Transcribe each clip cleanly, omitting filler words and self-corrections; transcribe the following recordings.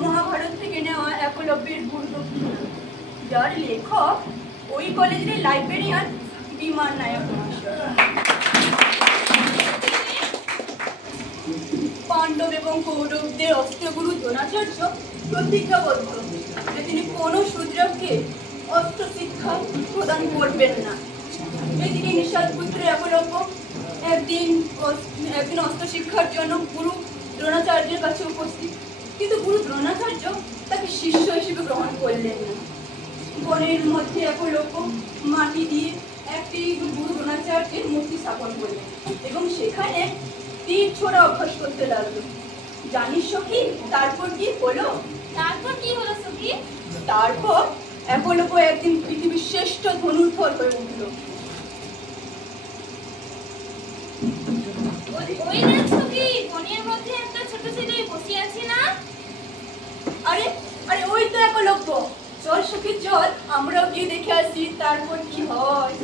মহাভারত থেকে নেওয়া একলব্যের গুরুত্ব, যার লেখক ওই কলেজের লাইব্রেরিয়ান বিমান নায়ক। পাণ্ডব এবং কৌরবদের অস্ত্রগুরু দ্রোণাচার্য প্রতিজ্ঞাবদ্ধ যে তিনি কোনো শূদ্রকে অস্ত্র শিক্ষা প্রদান করবেন না। এদিকে নিষাদপুত্র একলব্য একদিন অস্ত্র শিক্ষার জন্য গুরু দ্রোণাচার্যের কাছে উপস্থিত, কিন্তু গুরু দ্রোণাচার্য তাকে শিষ্য হিসেবে গ্রহণ করলেন না। বনের মধ্যে একলব্য মাটি দিয়ে একটি গুরু দ্রোণাচার্যের মূর্তি স্থাপন করলেন এবং সেখানে তীর ছোড়া অভ্যাস করতে লাগলো। জানিস সখী তারপর কি হলো? সখী? তারপর একলব্য একদিন পৃথিবীর শ্রেষ্ঠ ধনুর্ধর হয়ে উঠল। আরে আরে ওই তো একলব্য, চল সখী চল, আমরাও গিয়ে দেখে আসি তারপর কি হয়।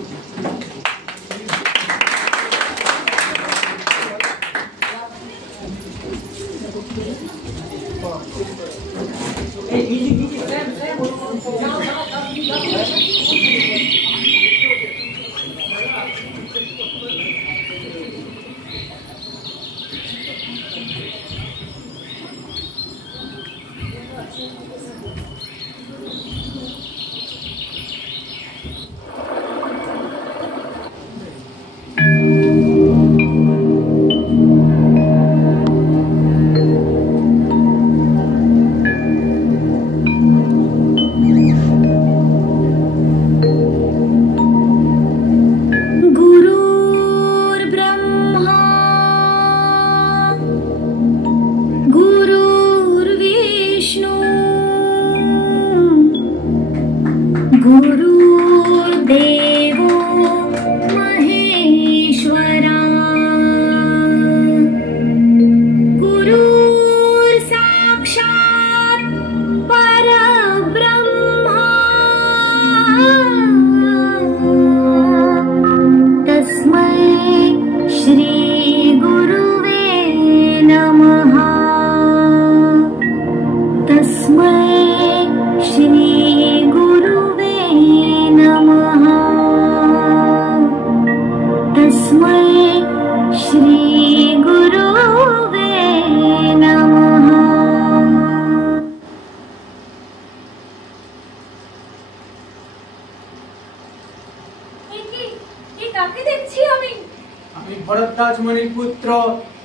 ভরদ্বাজ মুনির পুত্র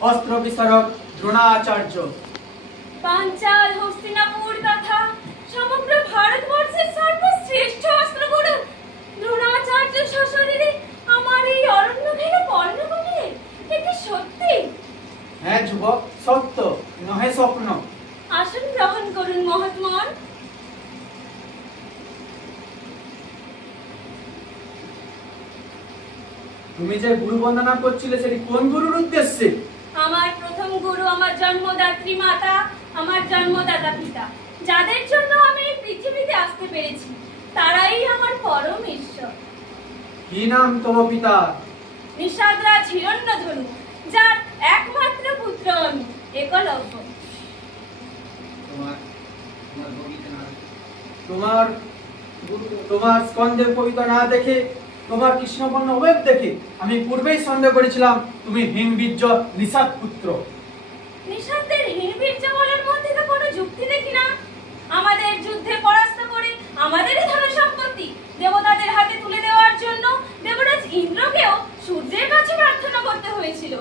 অস্ত্র বিশারদ দ্রোণাচার্য। পাঞ্চাল, হস্তিনাপুর তথা সমগ্র ভারতবর্ষের সর্বশ্রেষ্ঠ অস্ত্রগুরু দ্রোণাচার্য সশরীরে আমার এই অরণ্য ঘেরা পর্ণকুটিরে, এটি সত্যি? হ্যাঁ যুবক, সত্য নহে স্বপ্ন। আসন গ্রহণ করুন মহাত্মন। তুমি যে গুরু বন্দনা করছিলে সেটি কোন গুরুর উদ্দেশ্যে? আমার প্রথম গুরু আমার জন্মদাত্রী মাতা, আমার জন্মদাতা পিতা, যাদের জন্য আমি এই পৃথিবীতে আসতে পেরেছি, তারাই আমার পরম ঈশ্বর। কি নাম তোমার পিতা? নিষাদরাজ হিরণ্যধনু, যার একমাত্র পুত্র আমি একলব্য। তোমার স্কন্ধের কবিতা না দেখে, তোমার কৃষ্ণবর্ণ অবয়ব দেখে আমি পূর্বেই সন্দেহ করেছিলাম তুমি হিমবীর্য নিষাদ পুত্র। নিষাদদের হিমবীর্য বলার মধ্যে তো কোনো যুক্তি দেখি না। আমাদের যুদ্ধে পরাস্ত করে আমাদেরই ধন সম্পত্তি দেবতাদের হাতে তুলে দেওয়ার জন্য দেবরাজ ইন্দ্রকেও সূর্যের কাছে প্রার্থনা করতে হয়েছিল।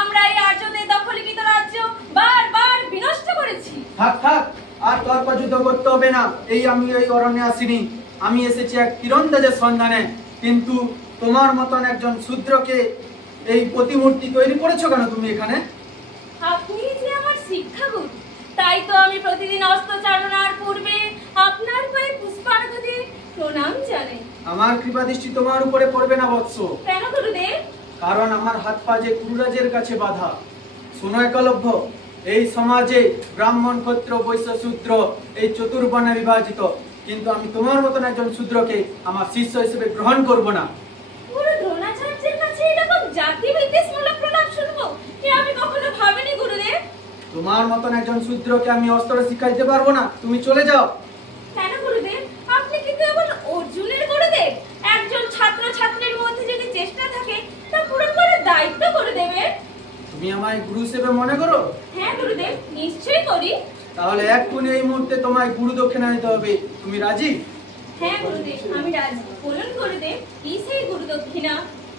আমরা এই আর্যদের দখলীকৃত রাজ্য বারবার থাক থাক, আর তর্ক যুদ্ধ করতে হবে না। আমি এই অরণ্যে আসিনি, আমি এসেছি এক তীরন্দাজের সন্ধানে। কিন্তু তোমার মতন একজন শূদ্রকে এই প্রতিমূর্তি তৈরি করেছো কেন তুমি এখানে? আপনি যে আমার শিক্ষাগুরু, তাই তো আমি প্রতিদিন অস্ত্র চালনার পূর্বে আপনার পায়ে পুষ্পার্ঘ্য দিয়ে প্রণাম জানাই। আমার কৃপা দৃষ্টি তোমার উপরে পড়বে না বৎস। কেন গুরুদেব? কারণ আমার হাত পা যে গুরুরাজের কাছে বাধা। শোনো একলভ্য, এই সমাজে ব্রাহ্মণ, ক্ষত্র, বৈশ্য, শূদ্র এই চতুর্বর্ণে বিভাজিত, কিন্তু আমি তোমার মতন একজন শূদ্রকে আমার শিষ্য হিসেবে গ্রহণ করব না। গুরু দ্রোণাচার্যের কাছে এরকম জাতি বিদ্বেষমূলক প্রলাপ শুনবো, এ আমি কখনো ভাবিনি গুরুদেব। তোমার মতন একজন শূদ্রকে আমি অস্ত্র শিক্ষা দিতে পারবো না, তুমি চলে যাও। কেন গুরুদেব? আপনি কি কেবল অর্জুনের গুরুদেব? একজন ছাত্র ছাত্রীর মধ্যে যদি চেষ্টা থাকে তা পূরণ করার দায়িত্ব গুরুদেবের। তুমি আমায় গুরু হিসেবে মনে করো? হ্যাঁ গুরুদেব, নিশ্চয়ই করি। তাহলে এক্ষুনি এই মুহূর্তে তোমায় গুরু দক্ষিণা দিতে হবে, তুমি রাজি? হ্যাঁ গুরুদেব, আমি রাজি। বলুন গুরুদেব, কি সেই গুরু দক্ষিণা?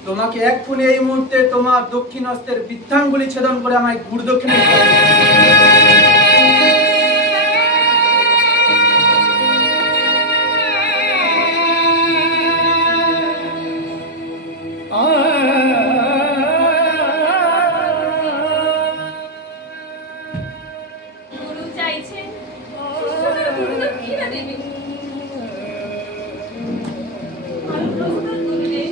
তোমাকে এক্ষুনি এই মুহূর্তে তোমার দক্ষিণ হস্তের বৃদ্ধাঙ্গুলি ছেদন করে আমায় গুরু দক্ষিণা দিতে হবে। গুরু চাইছেন শিষ্যদের গুরু দক্ষিণা দেবে। আমি প্রস্তুত গুরুদেব।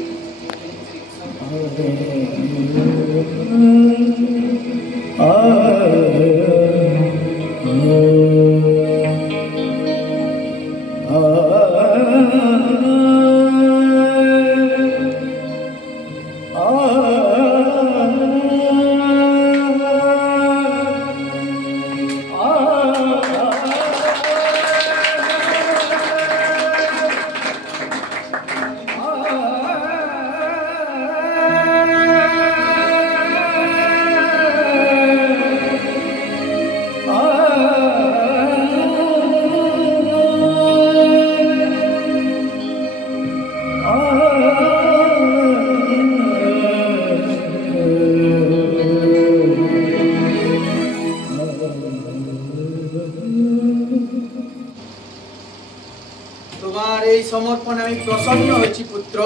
তোমার এই সমর্পণে আমি প্রসন্ন হয়েছি পুত্র।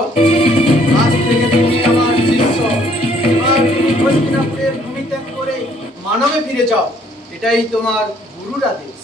আজ থেকে তুমি আমার শিষ্য। এবার তুমি হস্তিনাপুরের ভূমি ত্যাগ করে মানবে ফিরে যাও, এটাই তোমার গুরুর আদেশ।